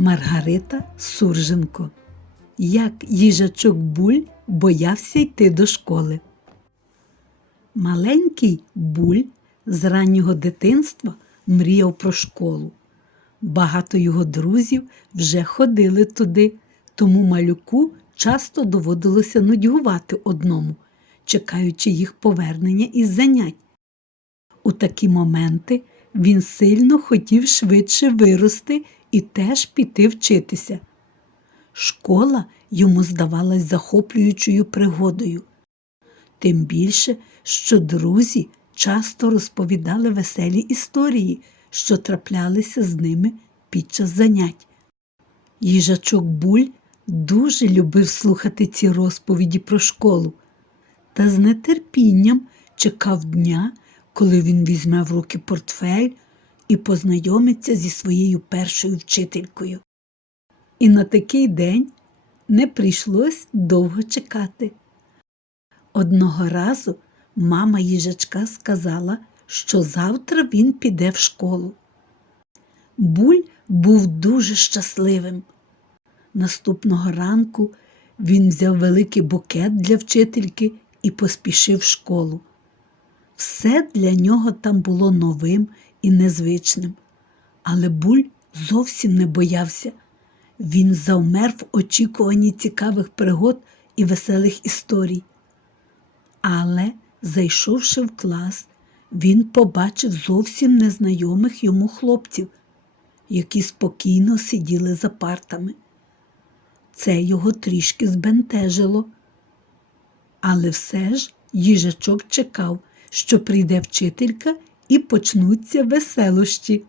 Маргарита Сурженко. Як їжачок Буль боявся йти до школи. Маленький Буль з раннього дитинства мріяв про школу. Багато його друзів вже ходили туди, тому малюку часто доводилося нудьгувати одному, чекаючи їх повернення із занять. У такі моменти він сильно хотів швидше вирости і теж піти вчитися. Школа йому здавалась захоплюючою пригодою, тим більше, що друзі часто розповідали веселі історії, що траплялися з ними під час занять. Їжачок Буль дуже любив слухати ці розповіді про школу та з нетерпінням чекав дня, коли він візьме в руки портфель і познайомиться зі своєю першою вчителькою. І на такий день не прийшлось довго чекати. Одного разу мама їжачка сказала, що завтра він піде в школу. Буль був дуже щасливим. Наступного ранку він взяв великий букет для вчительки і поспішив в школу. Все для нього там було новим і незвичним, але буль зовсім не боявся. Він завмер в очікуванні цікавих пригод і веселих історій. Але, зайшовши в клас, він побачив зовсім незнайомих йому хлопців, які спокійно сиділи за партами. Це його трішки збентежило. Але все ж їжачок чекав, що прийде вчителька і почнуться веселощі.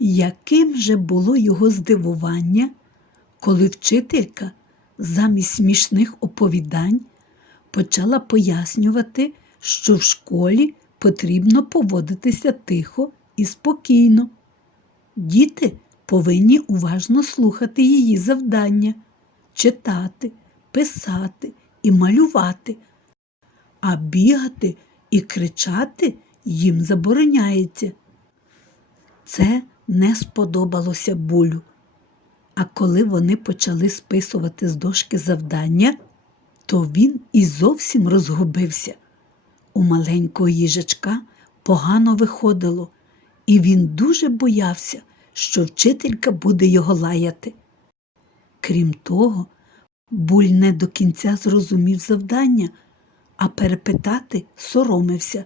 Яким же було його здивування, коли вчителька замість смішних оповідань почала пояснювати, що в школі потрібно поводитися тихо і спокійно. Діти повинні уважно слухати її завдання, читати, писати і малювати, а бігати і кричати їм забороняється. Це не сподобалося булю. А коли вони почали списувати з дошки завдання, то він і зовсім розгубився. У маленького їжачка погано виходило, і він дуже боявся, що вчителька буде його лаяти. Крім того, буль не до кінця зрозумів завдання, а перепитати соромився.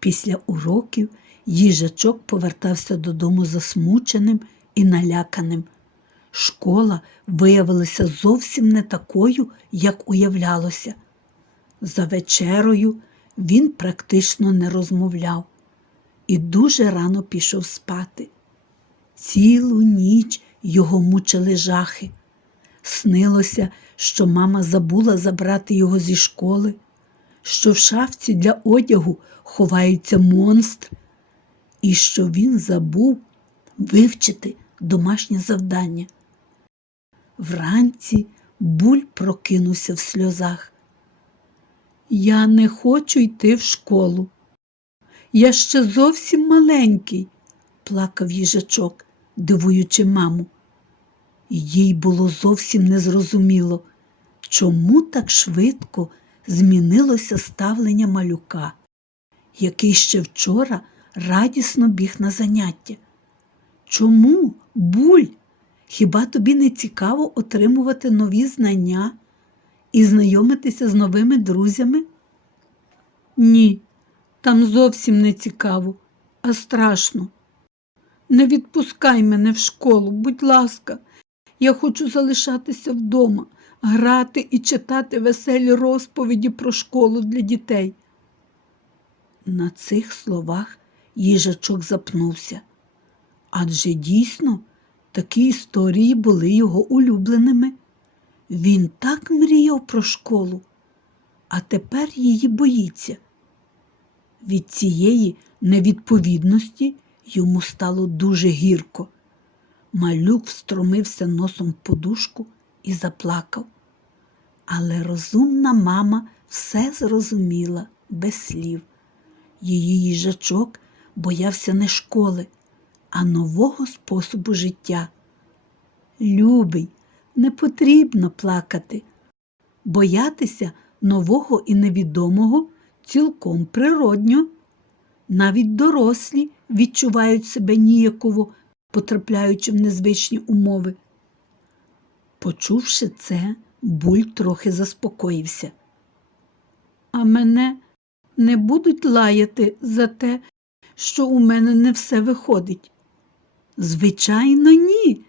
Після уроків їжачок повертався додому засмученим і наляканим. Школа виявилася зовсім не такою, як уявлялося. За вечерою він практично не розмовляв і дуже рано пішов спати. Цілу ніч його мучили жахи. Снилося, що мама забула забрати його зі школи, що в шафці для одягу ховається монстр, і що він забув вивчити домашнє завдання. Вранці буль прокинувся в сльозах. Я не хочу йти в школу. Я ще зовсім маленький, плакав їжачок, дивуючи маму. Їй було зовсім незрозуміло, чому так швидко змінилося ставлення малюка, який ще вчора радісно біг на заняття. Чому, буль? Хіба тобі не цікаво отримувати нові знання і знайомитися з новими друзями? Ні, там зовсім не цікаво, а страшно. Не відпускай мене в школу, будь ласка, я хочу залишатися вдома, грати і читати веселі розповіді про школу для дітей. На цих словах їжачок запнувся. Адже дійсно такі історії були його улюбленими. Він так мріяв про школу, а тепер її боїться. Від цієї невідповідності йому стало дуже гірко. Малюк встромився носом в подушку і заплакав. Але розумна мама все зрозуміла без слів. Її їжачок боявся не школи, а нового способу життя. Любий, не потрібно плакати. Боятися нового і невідомого цілком природньо. Навіть дорослі відчувають себе ніяково, потрапляючи в незвичні умови. Почувши це, буль трохи заспокоївся. А мене не будуть лаяти за те, що у мене не все виходить. Звичайно, ні.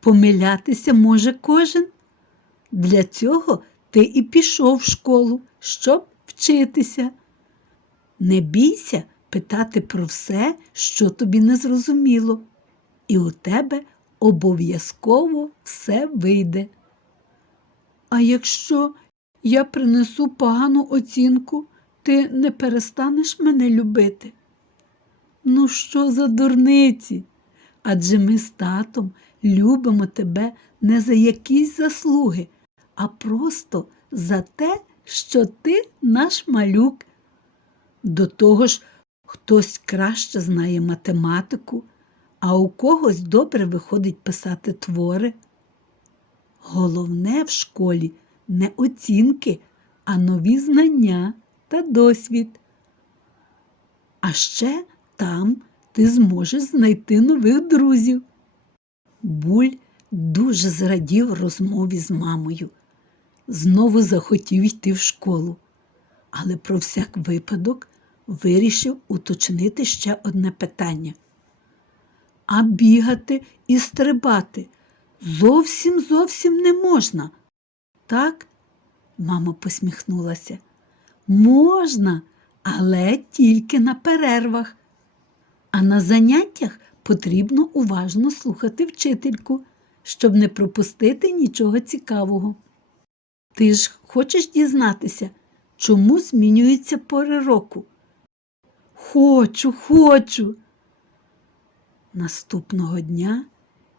Помилятися може кожен. Для цього ти і пішов в школу, щоб вчитися. Не бійся питати про все, що тобі не зрозуміло, і у тебе обов'язково все вийде. А якщо я принесу погану оцінку, ти не перестанеш мене любити? Ну, що за дурниці? Адже ми з татом любимо тебе не за якісь заслуги, а просто за те, що ти наш малюк. До того ж, хтось краще знає математику, а у когось добре виходить писати твори. Головне в школі не оцінки, а нові знання та досвід. А ще там ти зможеш знайти нових друзів. Буль дуже зрадів розмові з мамою. Знову захотів йти в школу, але про всяк випадок вирішив уточнити ще одне питання. А бігати і стрибати зовсім зовсім не можна. Так? Мама посміхнулася. Можна, але тільки на перервах. А на заняттях потрібно уважно слухати вчительку, щоб не пропустити нічого цікавого. Ти ж хочеш дізнатися, чому змінюються пори року? Хочу, хочу. Наступного дня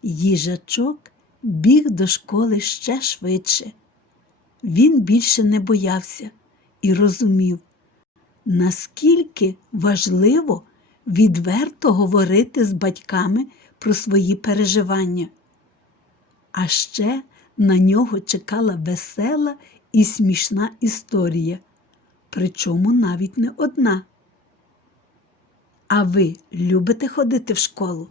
їжачок біг до школи ще швидше. Він більше не боявся і розумів, наскільки важливо відверто говорити з батьками про свої переживання. А ще на нього чекала весела і смішна історія, причому навіть не одна. А ви любите ходити в школу?